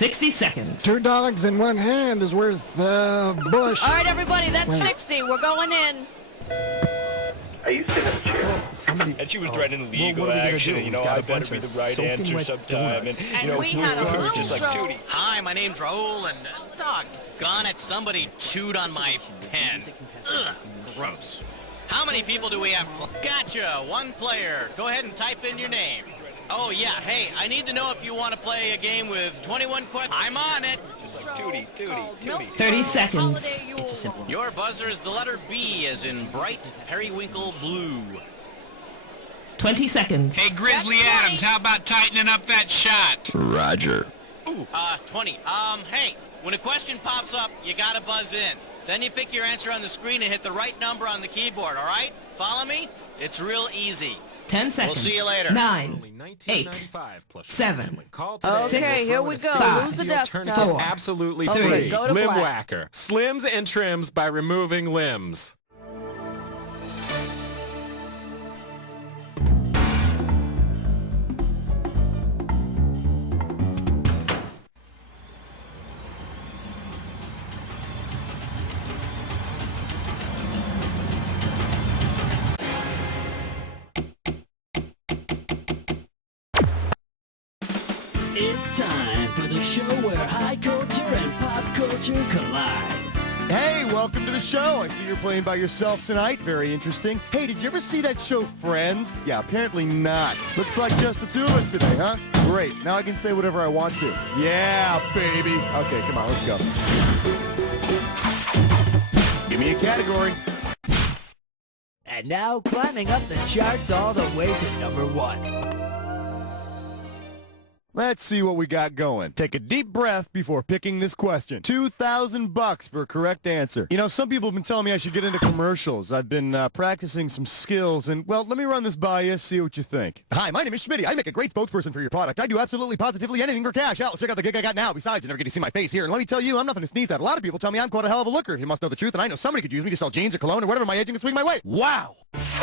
60 seconds. 2 dogs in one hand is worth bush. All right, everybody, that's 60. We're going in. I used to have a chair. And she was threatening legal action, and, you know, I better be the right answer sometime. And, you know, we had a was little just like, Tootie. Hi, my name's Raul, and doggone it, somebody chewed on my pen. Ugh, gross. How many people do we have? Gotcha, 1 player. Go ahead and type in your name. Oh, yeah, hey, I need to know if you want to play a game with 21 questions. I'm on it. Tootie. 30 seconds. It's a simple one. Your buzzer is the letter B, as in bright periwinkle blue. 20 seconds. Hey, Grizzly Adams, how about tightening up that shot? Roger. Ooh, 20. Hey, when a question pops up, you gotta buzz in. Then you pick your answer on the screen and hit the right number on the keyboard, all right? Follow me? It's real easy. 10 seconds. We'll see you later. 9, 8, 7, Okay, here we go. 5, Lose the desktop. 4, Absolutely 3. free. Go to Limb black. Whacker. Slims and trims by removing limbs. It's time for the show where high culture and pop culture collide. Hey, welcome to the show. I see you're playing by yourself tonight. Very interesting. Hey, did you ever see that show Friends? Yeah, apparently not. Looks like just the 2 of us today, huh? Great. Now I can say whatever I want to. Yeah, baby. Okay, come on, let's go. Give me a category. And now climbing up the charts all the way to number 1. Let's see what we got going. Take a deep breath before picking this question. $2,000 for a correct answer. You know, some people have been telling me I should get into commercials. I've been practicing some skills, and, well, let me run this by you, see what you think. Hi, my name is Schmitty. I make a great spokesperson for your product. I do absolutely positively anything for cash. Hell, check out the gig I got now. Besides, you never get to see my face here. And let me tell you, I'm nothing to sneeze at. A lot of people tell me I'm quite a hell of a looker. You must know the truth, and I know somebody could use me to sell jeans or cologne or whatever my agent can swing my way. Wow!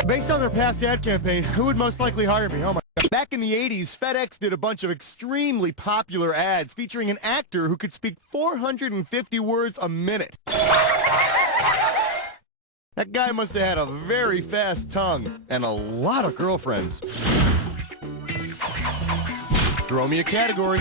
Based on their past ad campaign, who would most likely hire me? Oh, my God. Back in the 80s, FedEx did a bunch of extremely popular ads featuring an actor who could speak 450 words a minute. That guy must have had a very fast tongue and a lot of girlfriends. Throw me a category.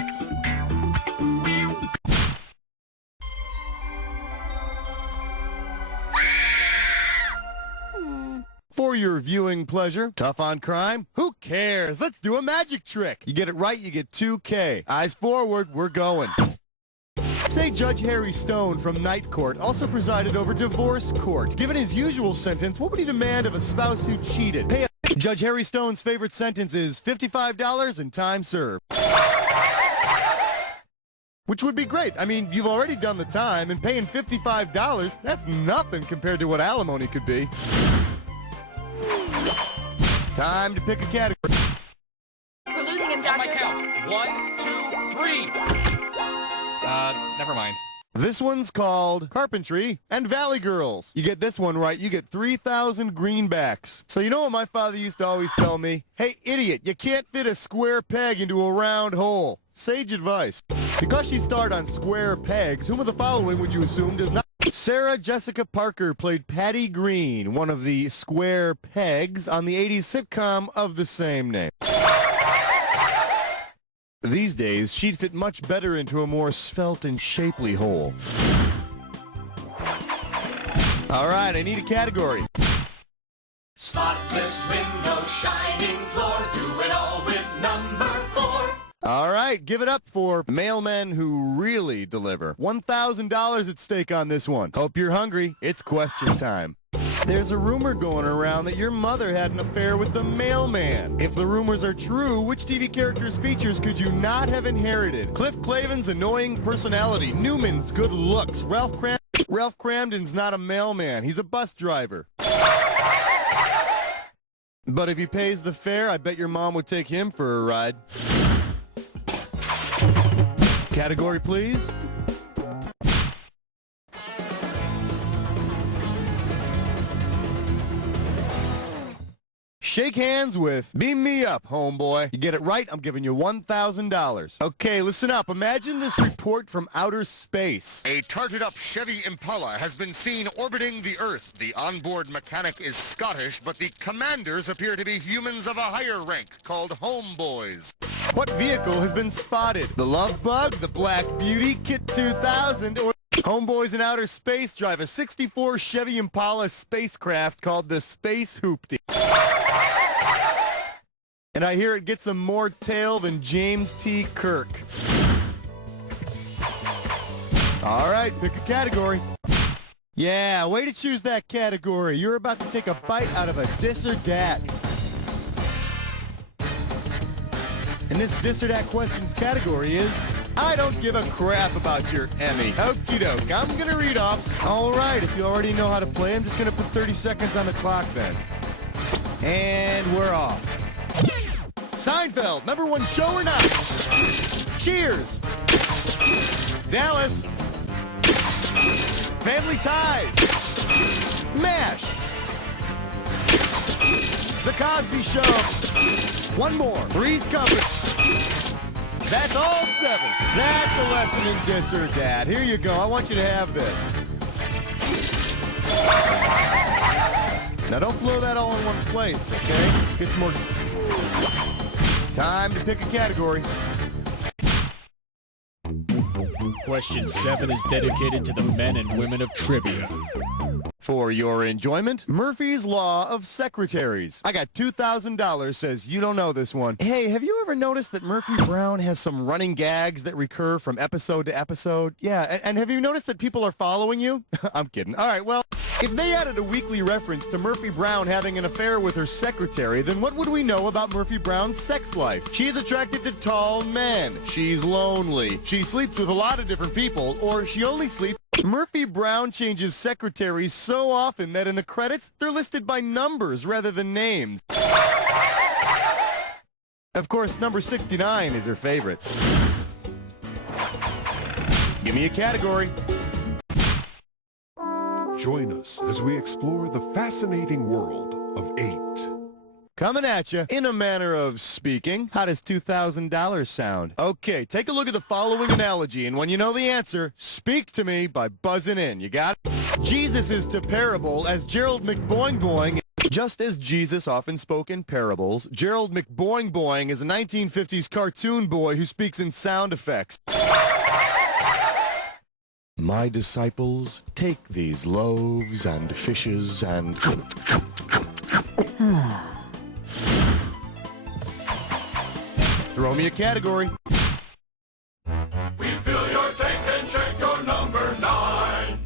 For your viewing pleasure, tough on crime? Who cares? Let's do a magic trick. You get it right, you get 2K. Eyes forward, we're going. Say Judge Harry Stone from Night Court also presided over divorce court. Given his usual sentence, what would he demand of a spouse who cheated? Judge Harry Stone's favorite sentence is $55 and time served. Which would be great. I mean, you've already done the time, and paying $55, that's nothing compared to what alimony could be. Time to pick a category. We're losing him, On my Doctor. count. 1, 2, 3. Never mind. This one's called Carpentry and Valley Girls. You get this one right, you get 3,000 greenbacks. So you know what my father used to always tell me? Hey, idiot, you can't fit a square peg into a round hole. Sage advice. Because she starred on Square Pegs, whom of the following would you assume does not? Sarah Jessica Parker played Patty Green, one of the Square Pegs, on the 80s sitcom of the same name. These days, she'd fit much better into a more svelte and shapely hole. All right, I need a category. Spotless window, shining floor, do it all with number 4. All right, give it up for mailmen who really deliver. $1,000 at stake on this one. Hope you're hungry. It's question time. There's a rumor going around that your mother had an affair with the mailman. If the rumors are true, which TV character's features could you not have inherited? Cliff Clavin's annoying personality, Newman's good looks, Ralph Cramden's not a mailman, he's a bus driver. But if he pays the fare, I bet your mom would take him for a ride. Category, please. Shake hands with Beam Me Up, homeboy. You get it right, I'm giving you $1,000. Okay, listen up. Imagine this report from outer space. A tarted-up Chevy Impala has been seen orbiting the Earth. The onboard mechanic is Scottish, but the commanders appear to be humans of a higher rank, called homeboys. What vehicle has been spotted? The Love Bug, the Black Beauty, Kit 2000, or... Homeboys in outer space drive a '64 Chevy Impala spacecraft called the Space Hoopty. And I hear it gets some more tail than James T. Kirk. All right, pick a category. Yeah, way to choose that category. You're about to take a bite out of a dis or dat. And this dis or dat questions category is... I don't give a crap about your Emmy. Okie doke. I'm going to read off. All right, if you already know how to play, I'm just going to put 30 seconds on the clock then. And we're off. Seinfeld, #1 show or not? Cheers. Dallas. Family Ties. MASH. The Cosby Show. One more. Three's Company. That's all 7. That's a lesson in dis or dat. Here you go. I want you to have this. Now don't blow that all in one place, okay? Get some more. Time to pick a category. Question 7 is dedicated to the men and women of trivia. For your enjoyment, Murphy's Law of Secretaries. I got $2,000, says you don't know this one. Hey, have you ever noticed that Murphy Brown has some running gags that recur from episode to episode? Yeah, and have you noticed that people are following you? I'm kidding. All right, well, if they added a weekly reference to Murphy Brown having an affair with her secretary, then what would we know about Murphy Brown's sex life? She's attracted to tall men. She's lonely. She sleeps with a lot of different people, or she only sleeps... Murphy Brown changes secretaries so often that in the credits, they're listed by numbers rather than names. Of course, number 69 is her favorite. Give me a category. Join us as we explore the fascinating world of 8. Coming at you, in a manner of speaking, how does $2,000 sound? Okay, take a look at the following analogy, and when you know the answer, speak to me by buzzing in. You got it? Jesus is to parable as Gerald McBoing Boing. Just as Jesus often spoke in parables, Gerald McBoing Boing is a 1950s cartoon boy who speaks in sound effects. My disciples, take these loaves and fishes and... Throw me a category. We fill your tank and check your number 9.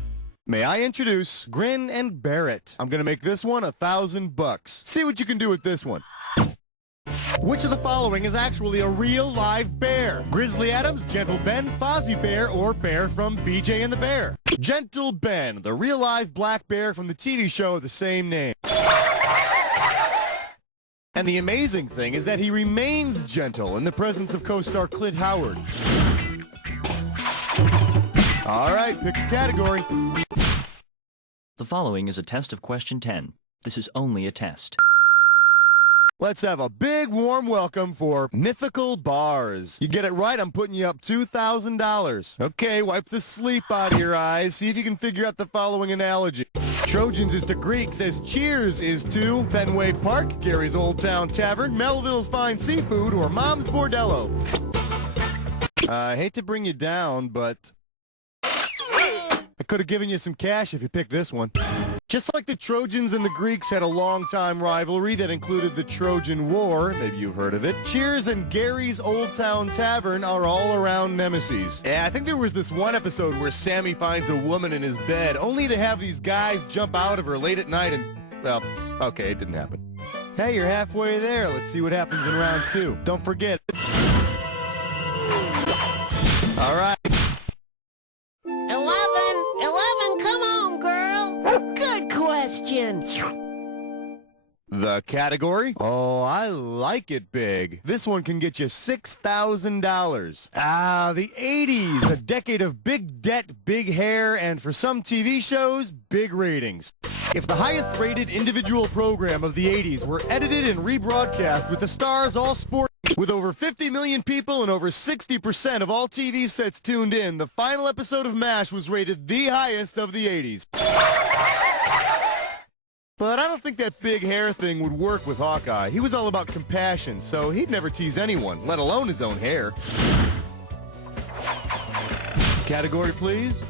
May I introduce Grin and Barrett. I'm gonna make this one $1,000. See what you can do with this one. Which of the following is actually a real live bear? Grizzly Adams, Gentle Ben, Fozzie Bear, or Bear from BJ and the Bear? Gentle Ben, the real live black bear from the TV show of the same name. And the amazing thing is that he remains gentle in the presence of co-star Clint Howard. All right, pick a category. The following is a test of question 10. This is only a test. Let's have a big warm welcome for Mythical Bars. You get it right, I'm putting you up $2,000. Okay, wipe the sleep out of your eyes. See if you can figure out the following analogy. Trojans is to Greeks as Cheers is to Fenway Park, Gary's Old Town Tavern, Melville's Fine Seafood, or Mom's Bordello. I hate to bring you down, but I could have given you some cash if you picked this one. Just like the Trojans and the Greeks had a long-time rivalry that included the Trojan War, maybe you've heard of it, Cheers and Gary's Old Town Tavern are all-around nemesis. Yeah, I think there was this one episode where Sammy finds a woman in his bed, only to have these guys jump out of her late at night and, well, okay, it didn't happen. Hey, you're halfway there. Let's see what happens in round 2. Don't forget. All right. 11, come on, girl. Good question. The Category? Oh, I like it big. This one can get you $6,000. Ah, the 80s, a decade of big debt, big hair, and for some TV shows, big ratings. If the highest rated individual program of the 80s were edited and rebroadcast with the stars all sporting, with over 50 million people and over 60% of all TV sets tuned in, the final episode of MASH was rated the highest of the 80s. But I don't think that big hair thing would work with Hawkeye. He was all about compassion, so he'd never tease anyone, let alone his own hair. Category, please.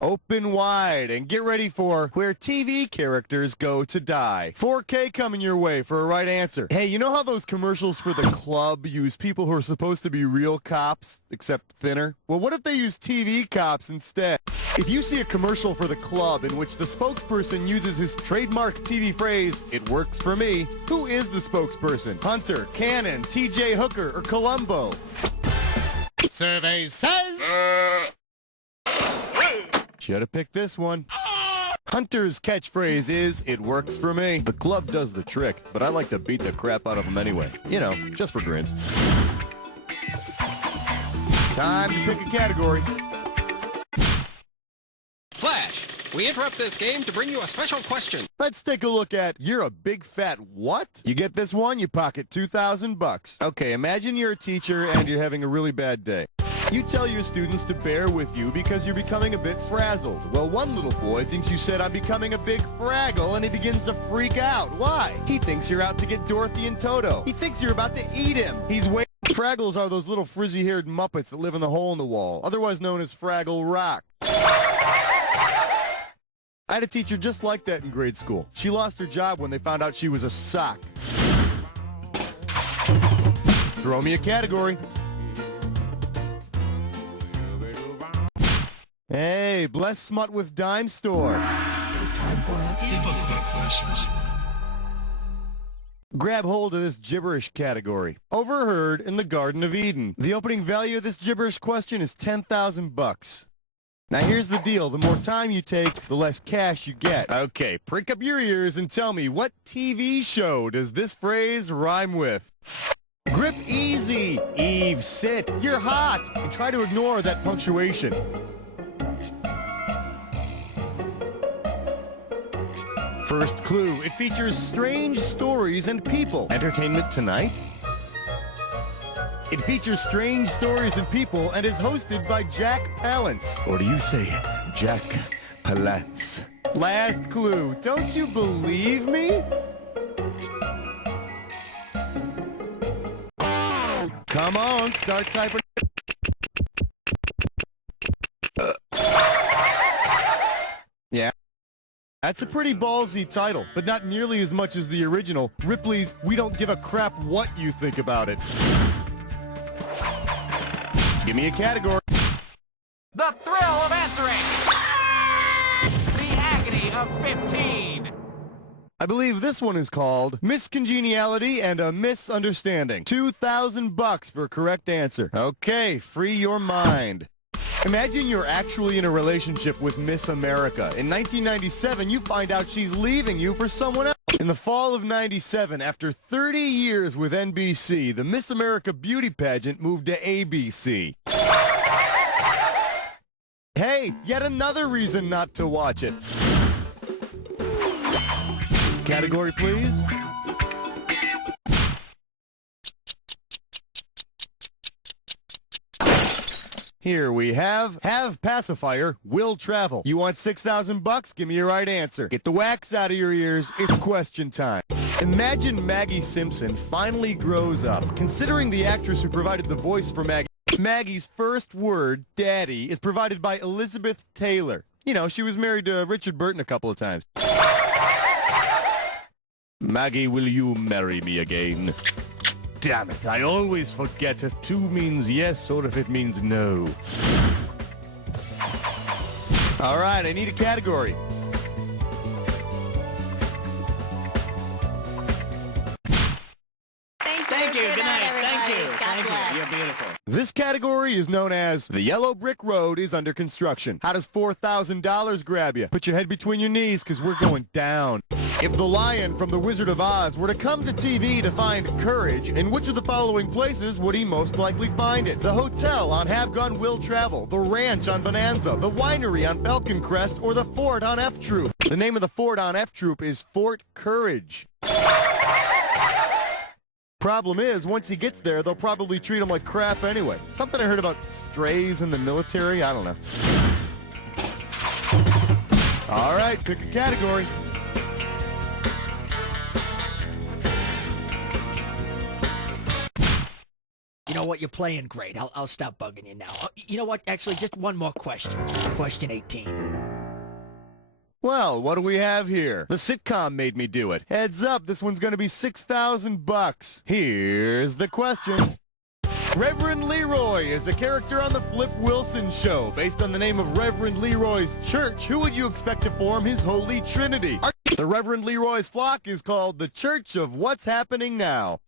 Open wide and get ready for Where TV Characters Go to Die. 4K coming your way for a right answer. Hey, you know how those commercials for the club use people who are supposed to be real cops, except thinner? Well, what if they use TV cops instead? If you see a commercial for the club in which the spokesperson uses his trademark TV phrase, "It works for me," who is the spokesperson? Hunter, Cannon, TJ Hooker, or Columbo? Survey says... Should have picked this one. Hunter's catchphrase is, "It works for me." The club does the trick, but I like to beat the crap out of them anyway. You know, just for grins. Time to pick a category. Flash, we interrupt this game to bring you a special question. Let's take a look at You're a Big Fat What? You get this one, you pocket $2,000. Okay, imagine you're a teacher and you're having a really bad day. You tell your students to bear with you because you're becoming a bit frazzled. Well, one little boy thinks you said, "I'm becoming a big fraggle," and he begins to freak out. Why? He thinks you're out to get Dorothy and Toto. He thinks you're about to eat him. He's waiting. Fraggles are those little frizzy-haired Muppets that live in the hole in the wall, otherwise known as Fraggle Rock. I had a teacher just like that in grade school. She lost her job when they found out she was a sock. Throw me a category. Hey, bless Smut with Dime Store. It's time for our difficult questions. Grab hold of this gibberish category. Overheard in the Garden of Eden. The opening value of this gibberish question is $10,000. Now here's the deal. The more time you take, the less cash you get. Okay, prick up your ears and tell me, what TV show does this phrase rhyme with? Grip easy. Eve, sit. You're hot. And try to ignore that punctuation. First clue, it features strange stories and people. Entertainment Tonight? It features strange stories and people and is hosted by Jack Palance. Or do you say Jack Palance? Last clue, don't you believe me? Come on, start typing. Yeah. That's a pretty ballsy title, but not nearly as much as the original, Ripley's We Don't Give a Crap What You Think About It. Give me a category. The thrill of answering! The agony of 15! I believe this one is called Miscongeniality and a Misunderstanding. $2,000 for a correct answer. Okay, free your mind. Imagine you're actually in a relationship with Miss America. In 1997, you find out she's leaving you for someone else. In the fall of '97, after 30 years with NBC, the Miss America beauty pageant moved to ABC. Hey, yet another reason not to watch it. Category, please. Here we have pacifier, will travel. You want $6,000? Give me your right answer. Get the wax out of your ears. It's question time. Imagine Maggie Simpson finally grows up. Considering the actress who provided the voice for Maggie's first word, daddy, is provided by Elizabeth Taylor. You know, she was married to Richard Burton a couple of times. Maggie, will you marry me again? Damn it, I always forget if to means yes or if it means no. All right, I need a category. Thank you. Good night. Thank you. God bless. You're beautiful. This category is known as the yellow brick road is under construction. How does $4,000 grab you? Put your head between your knees because we're going down. If the lion from The Wizard of Oz were to come to TV to find courage, in which of the following places would he most likely find it? The hotel on Have Gun Will Travel, the ranch on Bonanza, the winery on Falcon Crest, or the fort on F Troop? The name of the fort on F Troop is Fort Courage. Problem is, once he gets there, they'll probably treat him like crap anyway. Something I heard about strays in the military, I don't know. All right, pick a category. You know what? You're playing great. I'll stop bugging you now. You know what? Actually, just one more question. Question 18. Well, what do we have here? The sitcom made me do it. Heads up, this one's gonna be $6,000. Here's the question. Reverend Leroy is a character on the Flip Wilson Show. Based on the name of Reverend Leroy's church, who would you expect to form his holy trinity? The Reverend Leroy's flock is called the Church of What's Happening Now,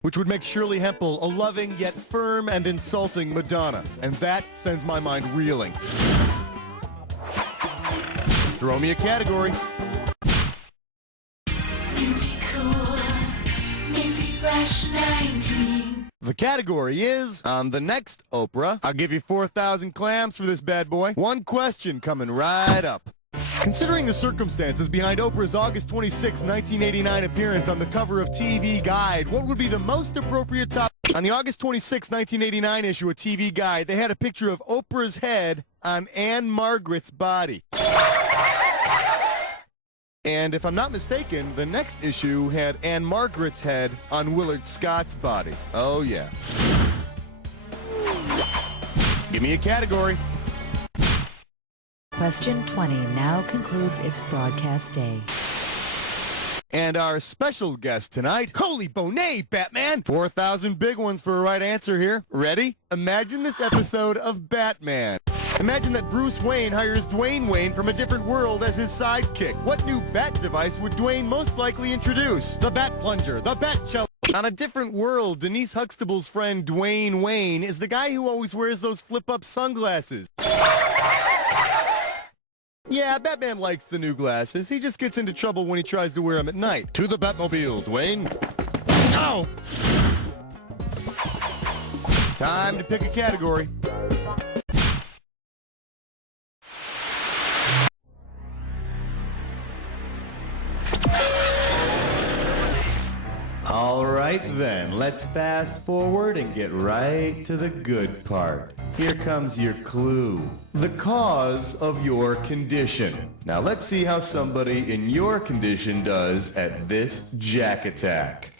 which would make Shirley Hempel a loving yet firm and insulting Madonna. And that sends my mind reeling. Throw me a category. Minty cool, minty fresh 19. The category is, on the next Oprah, I'll give you 4,000 clams for this bad boy. One question coming right up. Considering the circumstances behind Oprah's August 26, 1989 appearance on the cover of TV Guide, what would be the most appropriate topic? On the August 26, 1989 issue of TV Guide, they had a picture of Oprah's head on Anne Margaret's body. And if I'm not mistaken, the next issue had Anne Margaret's head on Willard Scott's body. Oh, yeah. Give me a category. Question 20 now concludes its broadcast day. And our special guest tonight, holy bonet, Batman! 4,000 big ones for a right answer here. Ready? Imagine this episode of Batman. Imagine that Bruce Wayne hires Dwayne Wayne from a different world as his sidekick. What new bat device would Dwayne most likely introduce? The Bat Plunger, the Bat Cello. On a different world, Denise Huxtable's friend Dwayne Wayne is the guy who always wears those flip-up sunglasses. Yeah, Batman likes the new glasses. He just gets into trouble when he tries to wear them at night. To the Batmobile, Dwayne. No! Time to pick a category. All right then, let's fast forward and get right to the good part. Here comes your clue. The cause of your condition. Now let's see how somebody in your condition does at this Jack Attack.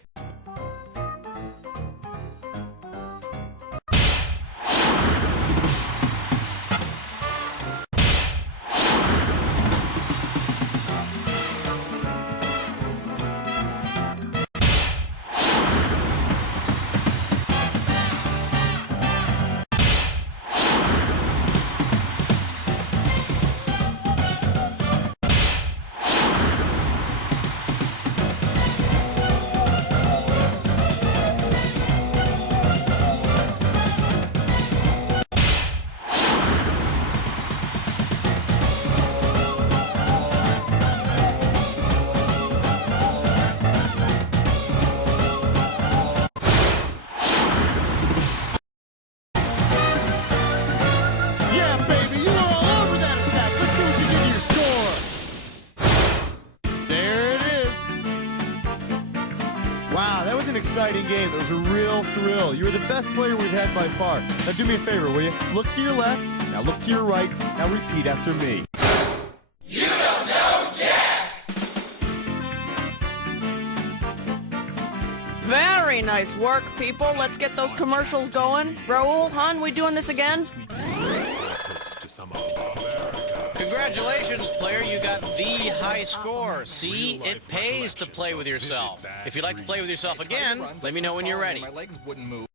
Wow, that was an exciting game. That was a real thrill. You were the best player we've had by far. Now do me a favor, will you? Look to your left, now look to your right, now repeat after me. You don't know Jack! Very nice work, people. Let's get those commercials going. Raul, hon, we doing this again? Congratulations, player. You got the high score. See, it pays to play with yourself. If you'd like to play with yourself again, let me know when you're ready. My legs wouldn't move.